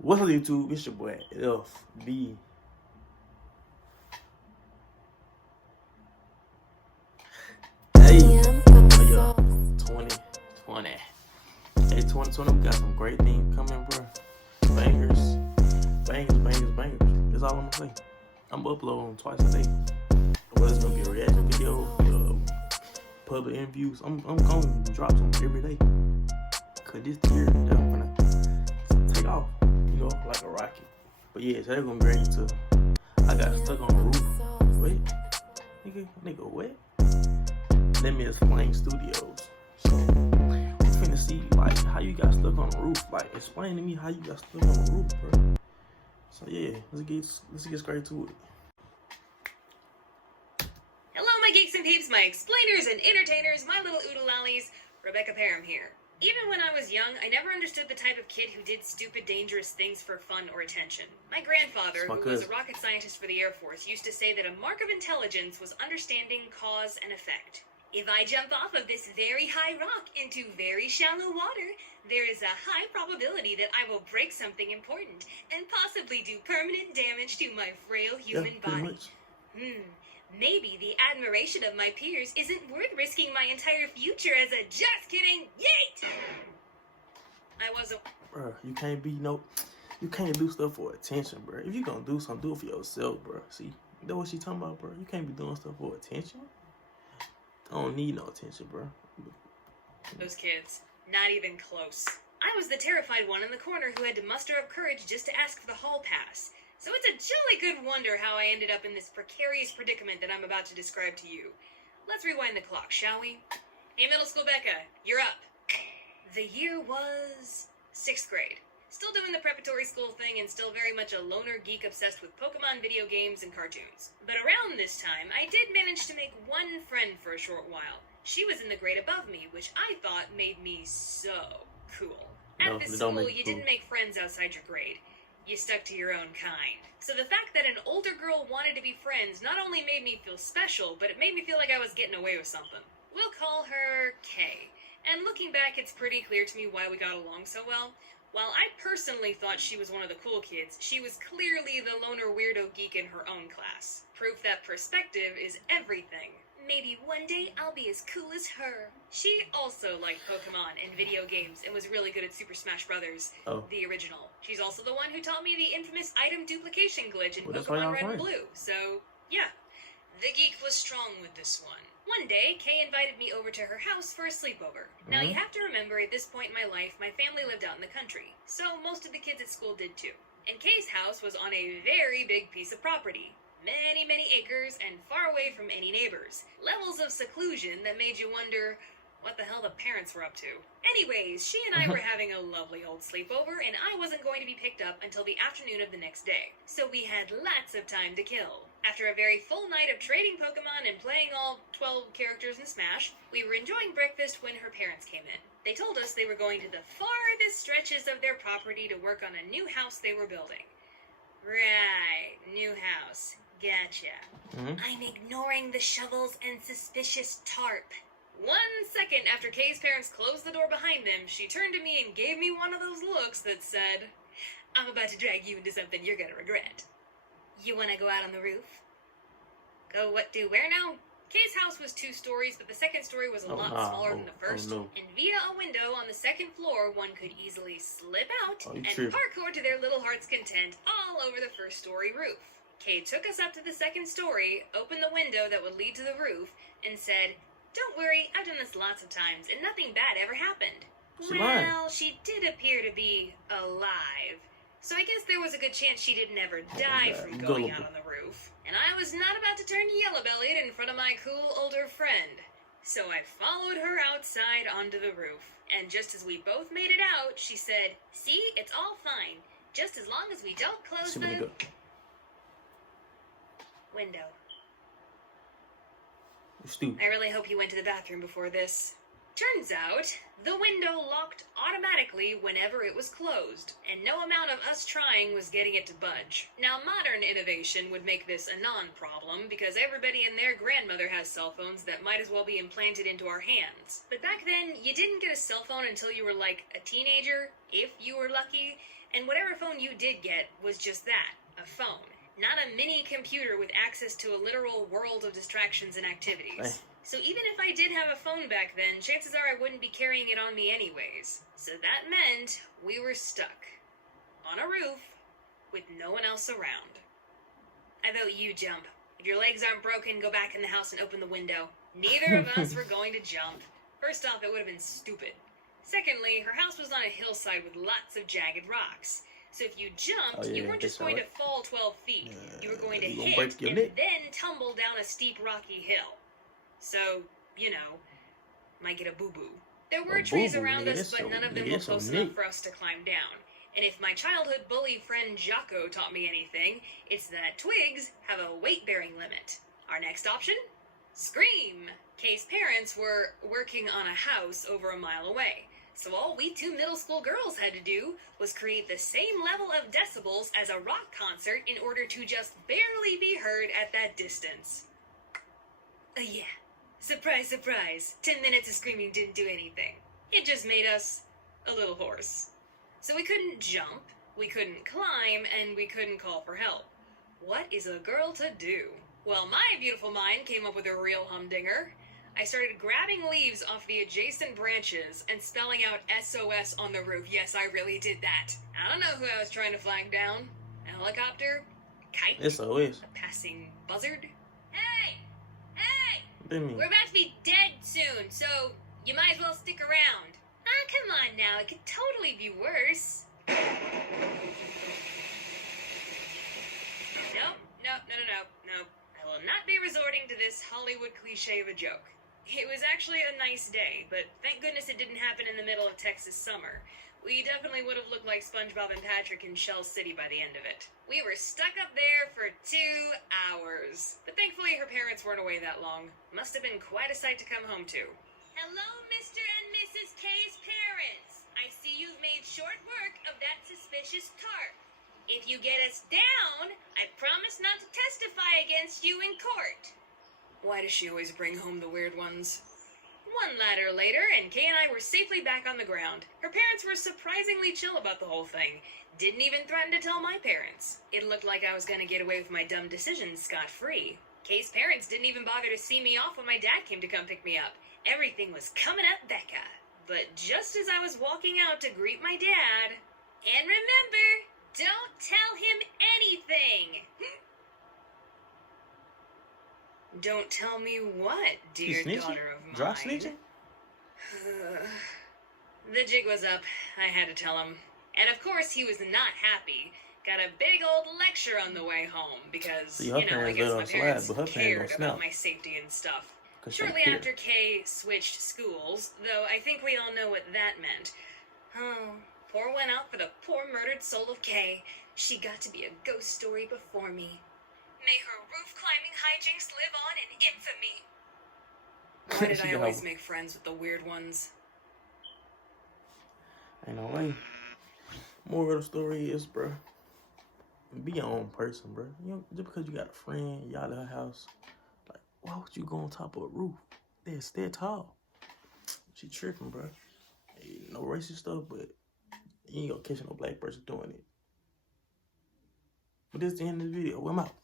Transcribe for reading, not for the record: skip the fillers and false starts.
What's up, YouTube? It's your boy FB. Hey, oh yeah, 2020. Hey, 2020, we got some great things coming, bro. Bangers, bangers. That's all I'm gonna say. I'm uploading twice a day. Whether it's gonna be a reaction video, public interviews, I'm gonna drop some every day. Cause this year, I'm gonna take off, like a rocket. But yeah, so they're gonna bring it to. I got stuck on the roof. Wait, nigga, what? Let me explain studios. So we finna see like how you got stuck on the roof. Like explain to me how you got stuck on the roof, bro. So yeah, let's get straight to it. Hello, my geeks and peeps, my explainers and entertainers, my little oodle-lollies. Rebecca Parham here. Even when I was young, I never understood the type of kid who did stupid, dangerous things for fun or attention. My grandfather, who was a rocket scientist for the Air Force, used to say that a mark of intelligence was understanding cause and effect. If I jump off of this very high rock into very shallow water, there is a high probability that I will break something important and possibly do permanent damage to my frail human body. Maybe the admiration of my peers isn't worth risking my entire future as a just kidding yeet! I wasn't. Bro, you can't do stuff for attention, bro. If you gonna do something, do it for yourself, bro. See, that's what she talking about, bro. You can't be doing stuff for attention. I don't need no attention, bro. Those kids. Not even close. I was the terrified one in the corner who had to muster up courage just to ask for the hall pass. So it's a jolly good wonder how I ended up in this precarious predicament that I'm about to describe to you. Let's rewind the clock, shall we? Hey, middle school Becca, you're up. The year was 6th grade. Still doing the preparatory school thing and still very much a loner geek obsessed with Pokemon video games and cartoons. But around this time, I did manage to make one friend for a short while. She was in the grade above me, which I thought made me so cool. At this school, you didn't make friends outside your grade. You stuck to your own kind. So the fact that an older girl wanted to be friends not only made me feel special, but it made me feel like I was getting away with something. We'll call her Kay. And looking back, it's pretty clear to me why we got along so well. While I personally thought she was one of the cool kids, she was clearly the loner weirdo geek in her own class. Proof that perspective is everything. Maybe one day I'll be as cool as her. She also liked Pokemon and video games and was really good at Super Smash Bros., the original. She's also the one who taught me the infamous item duplication glitch in Pokemon Red and Blue. So, yeah. The geek was strong with this one. One day, Kay invited me over to her house for a sleepover. Now, you have to remember, at this point in my life, my family lived out in the country. So, most of the kids at school did too. And Kay's house was on a very big piece of property. Many acres and far away from any neighbors. Levels of seclusion that made you wonder what the hell the parents were up to. Anyways, she and I were having a lovely old sleepover, and I wasn't going to be picked up until the afternoon of the next day. So we had lots of time to kill. After a very full night of trading Pokemon and playing all 12 characters in Smash, we were enjoying breakfast when her parents came in. They told us they were going to the farthest stretches of their property to work on a new house they were building. Right, new house. Gotcha. I'm ignoring the shovels and suspicious tarp. 1 second after Kay's parents closed the door behind them, she turned to me and gave me one of those looks that said, I'm about to drag you into something you're gonna regret. You wanna go out on the roof? Go what, do, where now? Kay's house was 2 stories, but the second story was a lot smaller than the first. And via a window on the second floor, one could easily slip out and parkour to their little heart's content all over the first story roof. Kay took us up to the second story, opened the window that would lead to the roof, and said, Don't worry, I've done this lots of times, and nothing bad ever happened. Well, she did appear to be alive. So I guess there was a good chance she didn't ever die from going out on the roof. And I was not about to turn yellow-bellied in front of my cool older friend. So I followed her outside onto the roof. And just as we both made it out, she said, See, it's all fine. Just as long as we don't close the window. I really hope you went to the bathroom before this. Turns out, the window locked automatically whenever it was closed, and no amount of us trying was getting it to budge. Now, modern innovation would make this a non-problem, because everybody and their grandmother has cell phones that might as well be implanted into our hands. But back then, you didn't get a cell phone until you were like a teenager, if you were lucky, And whatever phone you did get was just that, a phone. Not a mini computer with access to a literal world of distractions and activities. Hey. So even if I did have a phone back then, chances are I wouldn't be carrying it on me anyways. So that meant we were stuck. On a roof, with no one else around. I vote you jump. If your legs aren't broken, go back in the house and open the window. Neither of us were going to jump. First off, it would have been stupid. Secondly, her house was on a hillside with lots of jagged rocks. So if you jumped, you weren't just going to fall 12 feet. You were going to hit and then tumble down a steep rocky hill. So, you know, might get a boo-boo. There were trees around us, but none of them were close enough for us to climb down. And if my childhood bully friend Jocko taught me anything, it's that twigs have a weight-bearing limit. Our next option? Scream! Kay's parents were working on a house over a mile away. So all we two middle school girls had to do was create the same level of decibels as a rock concert in order to just barely be heard at that distance. Yeah. Surprise, surprise. 10 minutes of screaming didn't do anything. It just made us a little hoarse. So we couldn't jump, we couldn't climb, and we couldn't call for help. What is a girl to do? Well, my beautiful mind came up with a real humdinger. I started grabbing leaves off the adjacent branches and spelling out SOS on the roof. Yes, I really did that. I don't know who I was trying to flag down. A helicopter? Kite? SOS. A passing buzzard? Hey! Hey! What do you mean? We're about to be dead soon, so you might as well stick around. Ah, come on now. It could totally be worse. No. I will not be resorting to this Hollywood cliche of a joke. It was actually a nice day, but thank goodness it didn't happen in the middle of Texas summer. We definitely would have looked like SpongeBob and Patrick in Shell City by the end of it. We were stuck up there for 2 hours. But thankfully her parents weren't away that long. Must have been quite a sight to come home to. Hello, Mr. and Mrs. K's parents. I see you've made short work of that suspicious tarp. If you get us down, I promise not to testify against you in court. Why does she always bring home the weird ones? One ladder later, and Kay and I were safely back on the ground. Her parents were surprisingly chill about the whole thing. Didn't even threaten to tell my parents. It looked like I was gonna get away with my dumb decisions scot-free. Kay's parents didn't even bother to see me off when my dad came to come pick me up. Everything was coming up Becca. But just as I was walking out to greet my dad, and remember, don't tell him anything! Don't tell me what, dear daughter of mine. Drop snitching? The jig was up. I had to tell him. And of course he was not happy. Got a big old lecture on the way home because, I guess my parents cared about my safety and stuff. Shortly after Kay switched schools, though I think we all know what that meant. Oh, pour one out for the poor murdered soul of Kay. She got to be a ghost story before me. May her roof-climbing hijinks live on in infamy. Why did I always make friends with the weird ones? Ain't no way. Moral of the story is, bro, be your own person, bro. Just because you got a friend, y'all at her house, like, why would you go on top of a roof? They're tall. She tripping, bro. Hey, no racist stuff, but you ain't gonna catch no black person doing it. But this is the end of the video. I'm out.